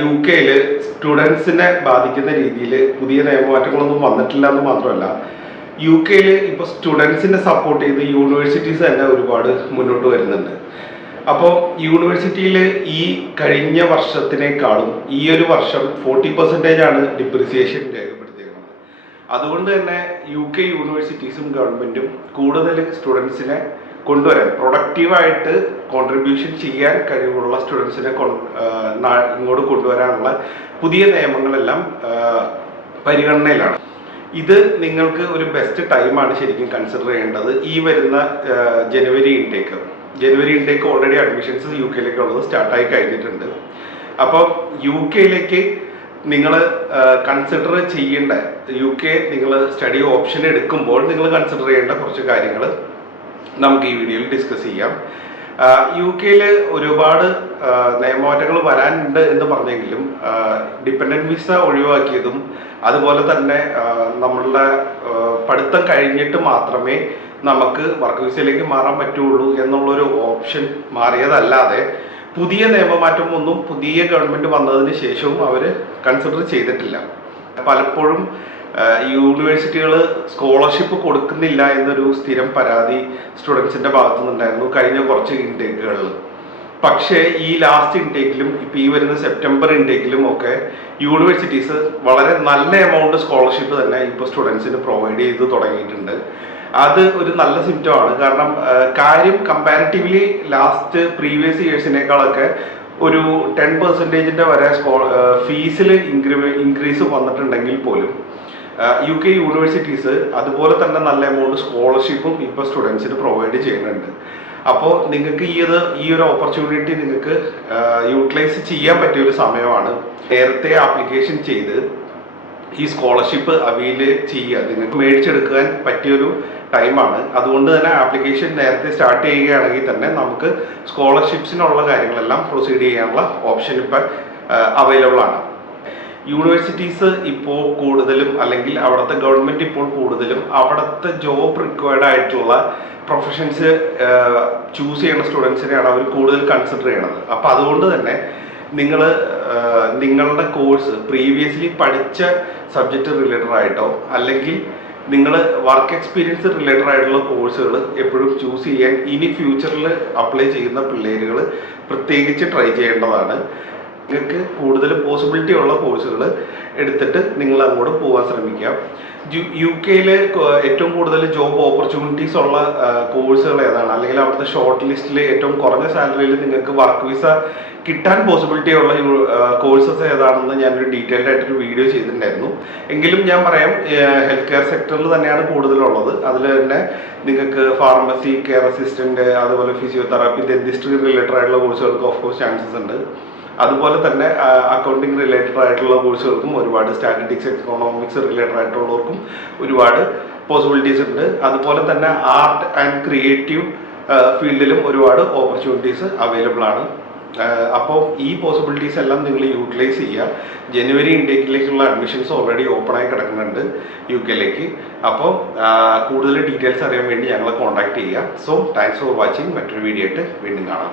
U കെയിൽ സ്റ്റുഡൻസിനെ ബാധിക്കുന്ന രീതിയിൽ പുതിയ നിയമമാറ്റങ്ങളൊന്നും വന്നിട്ടില്ല എന്ന് മാത്രമല്ല, യു കെയിൽ ഇപ്പോൾ സ്റ്റുഡൻസിനെ സപ്പോർട്ട് ചെയ്ത് യൂണിവേഴ്സിറ്റീസ് തന്നെ ഒരുപാട് മുന്നോട്ട് വരുന്നുണ്ട്. അപ്പോൾ യൂണിവേഴ്സിറ്റിയിൽ ഈ കഴിഞ്ഞ വർഷത്തിനേക്കാളും ഈ ഒരു വർഷം 40% ആണ് ഡിപ്രിസിയേഷൻ രേഖപ്പെടുത്തിയിരിക്കുന്നത്. അതുകൊണ്ട് തന്നെ യു കെ യൂണിവേഴ്സിറ്റീസും ഗവൺമെൻറ്റും കൂടുതൽ സ്റ്റുഡൻസിനെ കൊണ്ടുവരാൻ, പ്രൊഡക്റ്റീവായിട്ട് കോൺട്രിബ്യൂഷൻ ചെയ്യാൻ കഴിവുള്ള സ്റ്റുഡൻസിനെ ഇങ്ങോട്ട് കൊണ്ടുവരാനുള്ള പുതിയ നിയമങ്ങളെല്ലാം പരിഗണനയിലാണ്. ഇത് നിങ്ങൾക്ക് ഒരു ബെസ്റ്റ് ടൈമാണ് ശരിക്കും കൺസിഡർ ചെയ്യേണ്ടത്. ഈ വരുന്ന ജനുവരി ഇൻടേക്ക് ഓൾറെഡി അഡ്മിഷൻസ് യു കെയിലേക്കുള്ളത് സ്റ്റാർട്ടായി കഴിഞ്ഞിട്ടുണ്ട്. അപ്പോൾ യു കെയിലേക്ക് നിങ്ങൾ കൺസിഡർ ചെയ്യേണ്ട, യു കെ നിങ്ങൾ സ്റ്റഡി ഓപ്ഷൻ എടുക്കുമ്പോൾ നിങ്ങൾ കൺസിഡർ ചെയ്യേണ്ട കുറച്ച് കാര്യങ്ങൾ നമുക്ക് ഈ വീഡിയോയിൽ ഡിസ്കസ് ചെയ്യാം. യു കെയിൽ ഒരുപാട് നിയമമാറ്റങ്ങൾ വരാനുണ്ട് എന്ന് പറഞ്ഞെങ്കിലും ഡിപ്പെൻഡൻറ്റ് വിസ ഒഴിവാക്കിയതും അതുപോലെ തന്നെ നമ്മളുടെ പഠിത്തം കഴിഞ്ഞിട്ട് മാത്രമേ നമുക്ക് വർക്ക് വിസയിലേക്ക് മാറാൻ പറ്റുള്ളൂ എന്നുള്ളൊരു ഓപ്ഷൻ മാറിയതല്ലാതെ പുതിയ നിയമമാറ്റം ഒന്നും പുതിയ ഗവൺമെൻറ് വന്നതിന് ശേഷവും അവർ കൺസിഡർ ചെയ്തിട്ടില്ല. പലപ്പോഴും യൂണിവേഴ്സിറ്റികൾ സ്കോളർഷിപ്പ് കൊടുക്കുന്നില്ല എന്നൊരു സ്ഥിരം പരാതി സ്റ്റുഡൻസിൻ്റെ ഭാഗത്തു നിന്നുണ്ടായിരുന്നു കഴിഞ്ഞ കുറച്ച് ഇൻടേക്കുകളിൽ. പക്ഷേ ഈ ലാസ്റ്റ് ഇൻടേക്കിലും ഇപ്പോൾ ഈ വരുന്ന സെപ്റ്റംബർ ഇൻടേക്കിലും ഒക്കെ യൂണിവേഴ്സിറ്റീസ് വളരെ നല്ല എമൗണ്ട് സ്കോളർഷിപ്പ് തന്നെ ഇപ്പോൾ സ്റ്റുഡൻസിന് പ്രൊവൈഡ് ചെയ്ത് തുടങ്ങിയിട്ടുണ്ട്. അത് ഒരു നല്ല സിംറ്റമാണ്. കാരണം കാര്യം കമ്പാരിറ്റീവ്ലി ലാസ്റ്റ് പ്രീവിയസ് ഇയേഴ്സിനേക്കാളൊക്കെ ഒരു 10% വരെ ഫീസിൽ ഇൻക്രീസ് വന്നിട്ടുണ്ടെങ്കിൽ പോലും യു കെ യൂണിവേഴ്സിറ്റീസ് അതുപോലെ തന്നെ നല്ല എമൗണ്ട് സ്കോളർഷിപ്പും ഇപ്പോൾ സ്റ്റുഡൻസിന് പ്രൊവൈഡ് ചെയ്യുന്നുണ്ട്. അപ്പോൾ നിങ്ങൾക്ക് ഈ ഒരു ഓപ്പർച്യൂണിറ്റി നിങ്ങൾക്ക് യൂട്ടിലൈസ് ചെയ്യാൻ പറ്റിയൊരു സമയമാണ്. നേരത്തെ ആപ്ലിക്കേഷൻ ചെയ്ത് ഈ സ്കോളർഷിപ്പ് അവൈൽ ചെയ്യുക നിങ്ങൾക്ക് മേടിച്ചെടുക്കാൻ പറ്റിയൊരു ടൈമാണ്. അതുകൊണ്ട് തന്നെ ആപ്ലിക്കേഷൻ നേരത്തെ സ്റ്റാർട്ട് ചെയ്യുകയാണെങ്കിൽ തന്നെ നമുക്ക് സ്കോളർഷിപ്സിനുള്ള കാര്യങ്ങളെല്ലാം പ്രൊസീഡ് ചെയ്യാനുള്ള ഓപ്ഷൻ ഇപ്പോൾ അവൈലബിൾ ആണ്. യൂണിവേഴ്സിറ്റീസ് ഇപ്പോൾ കൂടുതലും, അല്ലെങ്കിൽ അവിടുത്തെ ഗവൺമെൻറ് ഇപ്പോൾ കൂടുതലും അവിടുത്തെ ജോബ് റിക്വയർഡ് ആയിട്ടുള്ള പ്രൊഫഷൻസ് ചൂസ് ചെയ്യുന്ന സ്റ്റുഡൻസിനെയാണ് അവർ കൂടുതൽ കൺസിഡർ ചെയ്യണത്. അപ്പോൾ അതുകൊണ്ട് തന്നെ നിങ്ങളുടെ കോഴ്സ് പ്രീവിയസ്ലി പഠിച്ച സബ്ജക്റ്റ് റിലേറ്റഡ് ആയിട്ടോ അല്ലെങ്കിൽ നിങ്ങൾ വർക്ക് എക്സ്പീരിയൻസ് റിലേറ്റഡ് ആയിട്ടുള്ള കോഴ്സുകൾ എപ്പോഴും ചൂസ് ചെയ്യാൻ ഇനി ഫ്യൂച്ചറിൽ അപ്ലൈ ചെയ്യുന്ന പിള്ളേരുകൾ പ്രത്യേകിച്ച് ട്രൈ ചെയ്യേണ്ടതാണ്. നിങ്ങൾക്ക് കൂടുതൽ പോസിബിലിറ്റി ഉള്ള കോഴ്സുകൾ എടുത്തിട്ട് നിങ്ങൾ അങ്ങോട്ട് പോകാൻ ശ്രമിക്കാം. യു കെയിൽ ഏറ്റവും കൂടുതൽ ജോബ് ഓപ്പർച്യൂണിറ്റീസ് ഉള്ള കോഴ്സുകൾ ഏതാണ്, അല്ലെങ്കിൽ അവിടുത്തെ ഷോർട്ട് ലിസ്റ്റിൽ ഏറ്റവും കുറഞ്ഞ സാലറിയിൽ നിങ്ങൾക്ക് വർക്ക് വിസ കിട്ടാൻ പോസിബിലിറ്റി ഉള്ള കോഴ്സസ് ഏതാണെന്ന് ഞാനൊരു ഡീറ്റെയിൽഡ് ആയിട്ടൊരു വീഡിയോ ചെയ്തിട്ടുണ്ടായിരുന്നു. എങ്കിലും ഞാൻ പറയാം, ഹെൽത്ത് കെയർ സെക്ടറിൽ തന്നെയാണ് കൂടുതലുള്ളത്. അതിൽ തന്നെ നിങ്ങൾക്ക് ഫാർമസി, കെയർ അസിസ്റ്റൻറ്റ്, അതുപോലെ ഫിസിയോതെറാപ്പി, ഡെന്റിസ്ട്രി റിലേറ്റഡ് ആയിട്ടുള്ള കോഴ്സുകൾക്ക് ഓഫ് കോഴ്സ് ചാൻസസ് ഉണ്ട്. അതുപോലെ തന്നെ അക്കൗണ്ടിങ് റിലേറ്റഡ് ആയിട്ടുള്ള കോഴ്സുകൾക്കും ഒരുപാട്, സ്റ്റാറ്റിസ്റ്റിക്സ്, എക്കണോമിക്സ് റിലേറ്റഡ് ആയിട്ടുള്ളവർക്കും ഒരുപാട് പോസിബിലിറ്റീസ് ഉണ്ട്. അതുപോലെ തന്നെ ആർട്ട് ആൻഡ് ക്രിയേറ്റീവ് ഫീൽഡിലും ഒരുപാട് ഓപ്പർച്യൂണിറ്റീസ് അവൈലബിൾ ആണ്. അപ്പോൾ ഈ പോസിബിലിറ്റീസ് എല്ലാം നിങ്ങൾ യൂട്ടിലൈസ് ചെയ്യുക. ജനുവരി ഇൻടേക്കിലേക്കുള്ള അഡ്മിഷൻസ് ഓൾറെഡി ഓപ്പൺ ആയി കിടക്കുന്നുണ്ട് യു കെയിലേക്ക്. അപ്പോൾ കൂടുതൽ ഡീറ്റെയിൽസ് അറിയാൻ വേണ്ടി ഞങ്ങളെ കോൺടാക്ട് ചെയ്യുക. So thanks for watching. മറ്റൊരു വീഡിയോ ആയിട്ട് വീണ്ടും കാണാം.